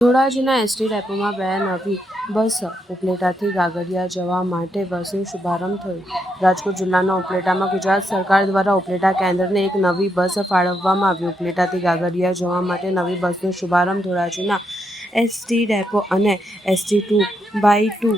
ધોરાજીના ST ડેપોમાં બે નવી બસ ઉપલેટાથી ગાગરિયા જવા માટે બસનો શુભારંભ થયો. રાજકોટ જિલ્લાના ઉપલેટામાં ગુજરાત સરકાર દ્વારા ઉપલેટા કેન્દ્રને એક નવી બસ ફાળવવામાં આવી. ઉપલેટાથી ગાગરિયા જવા માટે નવી બસનો શુભારંભ ધોરાજીના એસટી ડેપો અને એસટી ટુ બાય ટુ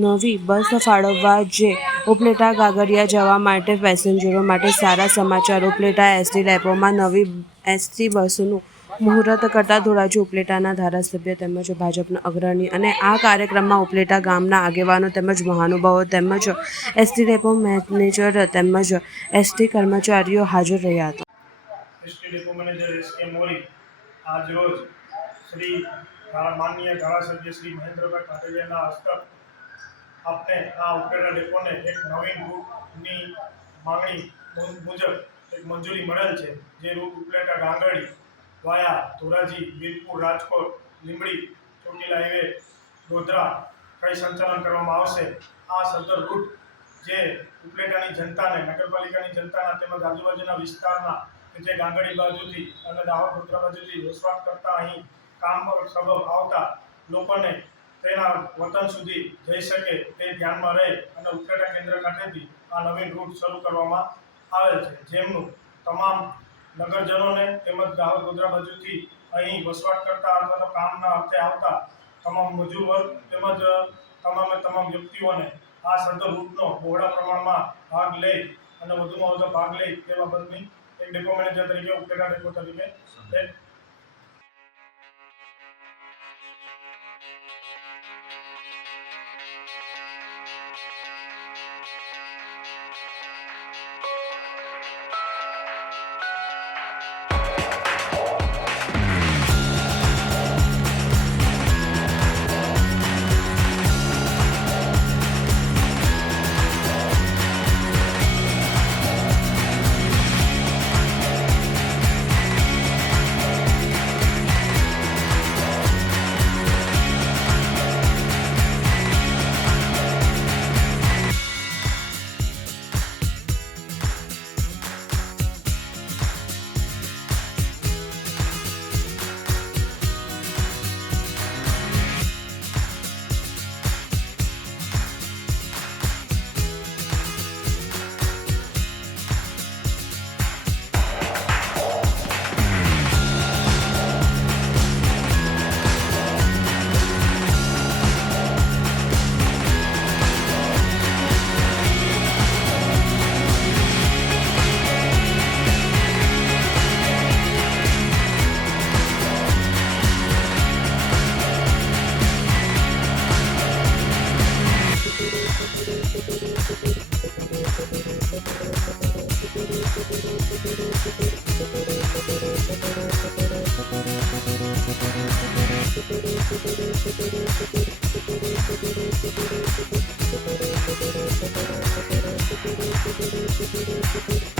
નવી બસ ફાળવવા જે ઉપલેટા ગાગરિયા જવા માટે પેસેન્જરો માટે સારા સમાચાર ઉપલેટા એસટી ડેપોમાં નવી એસટી બસનું મુહૂર્ત કરતા ધોરાજી ઉપલેટાના ધારાસભ્ય તેમજ ભાજપના અગ્રણી અને આ કાર્યક્રમમાં ઉપલેટા ગામના આગેવાનો તેમજ મહાનુભાવો તેમજ એસટી ડેપો મેનેજર તેમજ એસટી કર્મચારીઓ હાજર રહ્યા હતા. એસટી આ ઉપલેટા ડેપોને એક નવીન રૂટની માંગણી મુજબ એક મંજૂરી મળેલ છે. જે route Upleta Dangardi via, Dhoraji Virpur Rajkot, Limbdi Chotila highway Godhra કઈ સંચાલન કરવામાં આવશે. આ સદર રૂટ જે ઉપલેટાની જનતાને, નગરપાલિકાની જનતાના તેમજ આજુબાજુના વિસ્તારના કે જે ગાંગડી બાજુથી અને દાહોદ ગોધરા બાજુથી વસવાટ કરતા અહીં કામ પર સબબ આવતા લોકોને તેના વતન સુધી જઈ શકે તે ધ્યાનમાં રહે અને ઉપલેટા કેન્દ્ર ખાતેથી આ નવીન રૂટ શરૂ કરવામાં આવેલ છે. જેમનું તમામ નગરજનોને તેમજ દાહોદ ગોધરા બાજુથી અહીં વસવાટ કરતા અથવા તો કામના અર્થે આવતા તમામ મજૂર વર્ગ તેમજ તમામે તમામ વ્યક્તિઓને આ સદર રૂટનો બહોળા પ્રમાણમાં ભાગ લે અને વધુમાં વધુ ભાગ લે તે બાબતની એક ડેપો મેનેજર તરીકે ઉપલેટા ડેપો તરીકે એક Thank